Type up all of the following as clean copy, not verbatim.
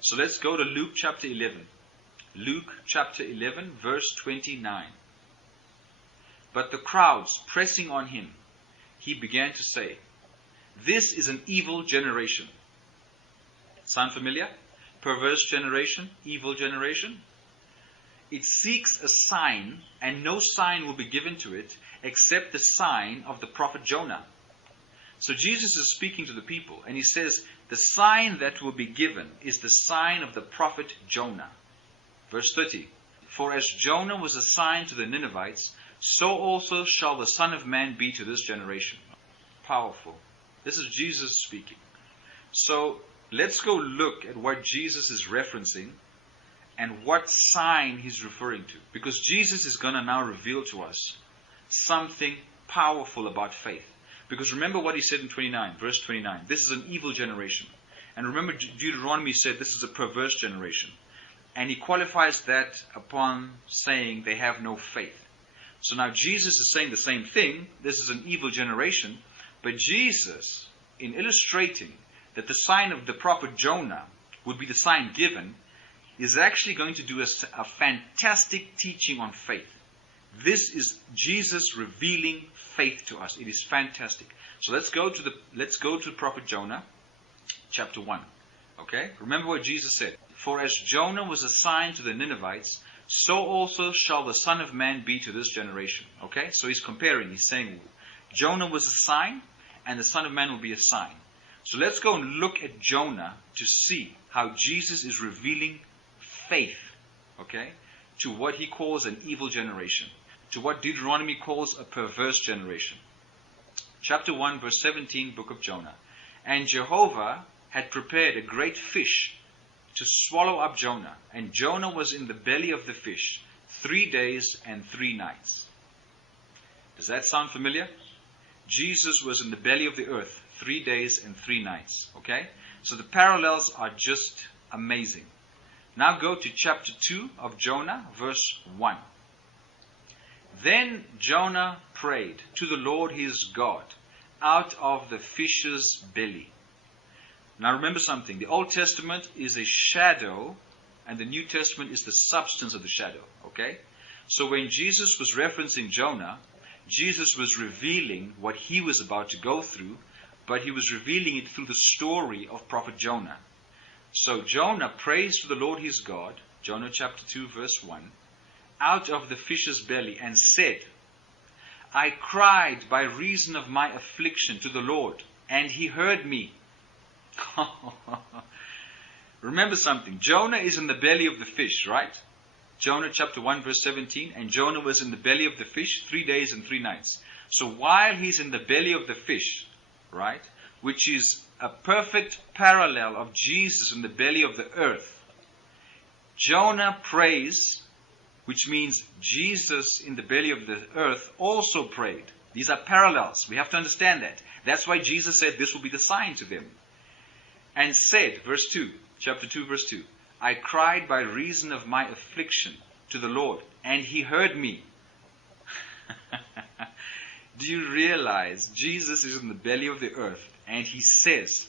So let's go to Luke chapter 11. Luke chapter 11, verse 29. But the crowds pressing on him, he began to say, "This is an evil generation." Sound familiar? Perverse generation, evil generation. It seeks a sign, and no sign will be given to it except the sign of the prophet Jonah. So Jesus is speaking to the people, and he says, the sign that will be given is the sign of the prophet Jonah. Verse 30. For as Jonah was a sign to the Ninevites, so also shall the Son of Man be to this generation. Powerful. This is Jesus speaking. So let's go look at what Jesus is referencing and what sign he's referring to. Because Jesus is going to now reveal to us something powerful about faith. Because remember what he said in verse 29. This is an evil generation. And remember Deuteronomy said this is a perverse generation. And he qualifies that upon saying they have no faith. So now Jesus is saying the same thing. This is an evil generation. But Jesus, in illustrating that the sign of the prophet Jonah would be the sign given, is actually going to do a fantastic teaching on faith. This is Jesus revealing faith to us. It is fantastic. So let's go to the prophet Jonah, chapter 1. Okay? Remember what Jesus said. For as Jonah was a sign to the Ninevites, so also shall the Son of Man be to this generation. Okay? So he's comparing. He's saying Jonah was a sign, and the Son of Man will be a sign. So let's go and look at Jonah to see how Jesus is revealing faith, okay, to what he calls an evil generation, to what Deuteronomy calls a perverse generation. Chapter 1, verse 17, book of Jonah. And Jehovah had prepared a great fish to swallow up Jonah. And Jonah was in the belly of the fish 3 days and 3 nights. Does that sound familiar? Jesus was in the belly of the earth 3 days and 3 nights. Okay? So the parallels are just amazing. Now go to chapter 2 of Jonah, verse 1. Then Jonah prayed to the Lord his God out of the fish's belly. Now remember something. The Old Testament is a shadow, and the New Testament is the substance of the shadow. Okay? So when Jesus was referencing Jonah, Jesus was revealing what he was about to go through, but he was revealing it through the story of prophet Jonah. So Jonah prays to the Lord his God, Jonah chapter 2 verse 1, out of the fish's belly and said, I cried by reason of my affliction to the Lord, and he heard me. Remember something, Jonah is in the belly of the fish, right? Jonah chapter 1 verse 17, and Jonah was in the belly of the fish 3 days and 3 nights. So while he's in the belly of the fish, right, which is a perfect parallel of Jesus in the belly of the earth, Jonah prays, which means Jesus in the belly of the earth also prayed. These are parallels. We have to understand that. That's why Jesus said this will be the sign to them. And said, verse 2, chapter 2 verse 2, I cried by reason of my affliction to the Lord, and he heard me. Do you realize Jesus is in the belly of the earth, and he says,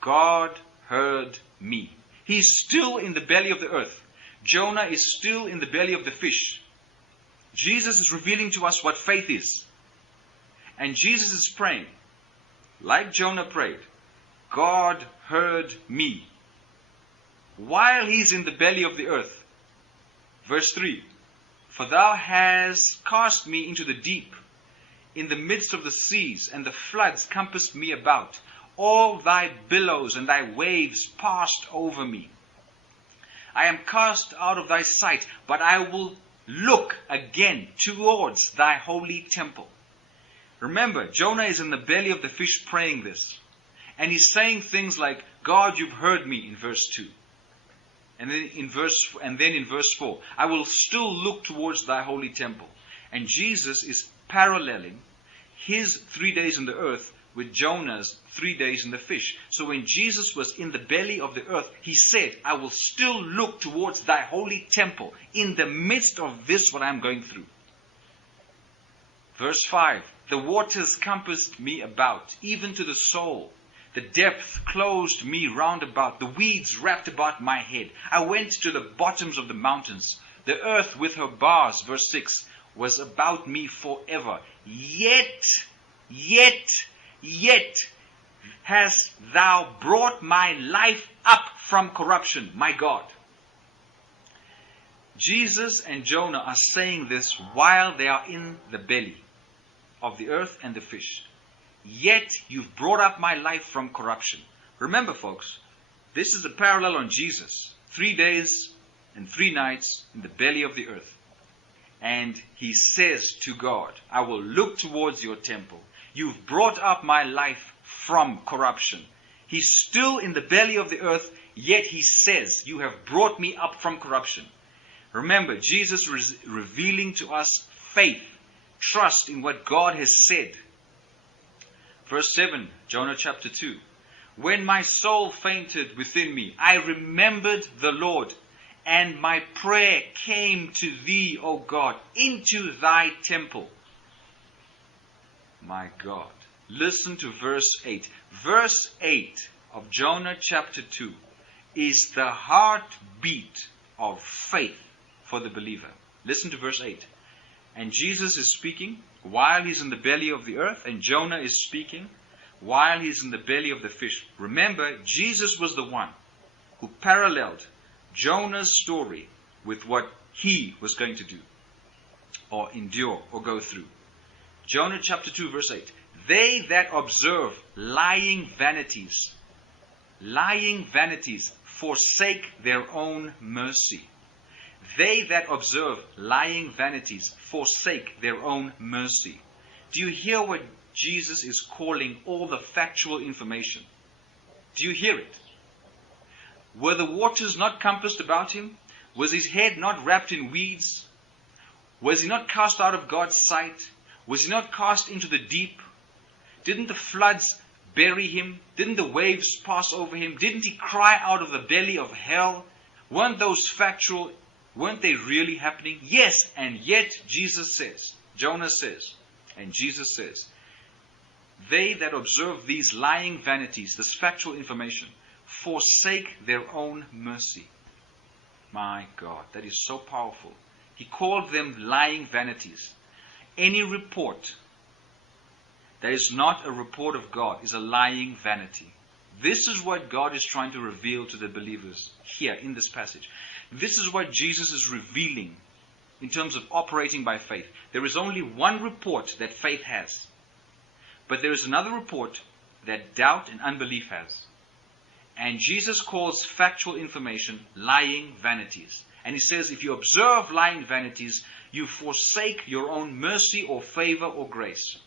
God heard me. He's still in the belly of the earth. Jonah is still in the belly of the fish. Jesus is revealing to us what faith is. And Jesus is praying, like Jonah prayed, God heard me. While he's in the belly of the earth. Verse 3, for thou hast cast me into the deep, in the midst of the seas, and the floods compassed me about. All thy billows and thy waves passed over me. I am cast out of thy sight, but I will look again towards thy holy temple. Remember, Jonah is in the belly of the fish praying this. And he's saying things like, God, you've heard me, in verse 2. And then in verse 4, I will still look towards thy holy temple. And Jesus is paralleling his 3 days in the earth with Jonah's 3 days in the fish. So when Jesus was in the belly of the earth, he said, I will still look towards thy holy temple in the midst of this, what I'm going through. Verse 5, the waters compassed me about, even to the soul. The depth closed me round about. The weeds wrapped about my head. I went to the bottoms of the mountains. The earth with her bars, verse 6, was about me forever. Yet hast thou brought my life up from corruption, my God. Jesus and Jonah are saying this while they are in the belly of the earth and the fish. Yet you've brought up my life from corruption. Remember, folks, this is a parallel on Jesus. 3 days and 3 nights in the belly of the earth. And he says to God, I will look towards your temple. You've brought up my life from corruption. He's still in the belly of the earth, yet he says, you have brought me up from corruption. Remember, Jesus revealing to us faith, trust in what God has said. Verse 7, Jonah chapter 2. When my soul fainted within me, I remembered the Lord, and my prayer came to thee, O God, into thy temple. My God. Listen to verse 8. Verse 8 of Jonah chapter 2 is the heartbeat of faith for the believer. Listen to verse 8. And Jesus is speaking while he's in the belly of the earth, and Jonah is speaking while he's in the belly of the fish. Remember, Jesus was the one who paralleled Jonah's story with what he was going to do, or endure, or go through. Jonah chapter 2 verse 8. They that observe lying vanities, forsake their own mercy. They that observe lying vanities forsake their own mercy. Do you hear what Jesus is calling all the factual information? Do you hear it? Were the waters not compassed about him? Was his head not wrapped in weeds? Was he not cast out of God's sight? Was he not cast into the deep? Didn't the floods bury him? Didn't the waves pass over him? Didn't he cry out of the belly of hell? Weren't those factual? Weren't they really happening? Yes, and yet Jesus says, Jonah says, and Jesus says, they that observe these lying vanities, this factual information, forsake their own mercy. My God, that is so powerful. He called them lying vanities. Any report that is not a report of God is a lying vanity. This is what God is trying to reveal to the believers here in this passage. This is what Jesus is revealing in terms of operating by faith. There is only one report that faith has. But there is another report that doubt and unbelief has. And Jesus calls factual information lying vanities. And he says, if you observe lying vanities, you forsake your own mercy or favor or grace.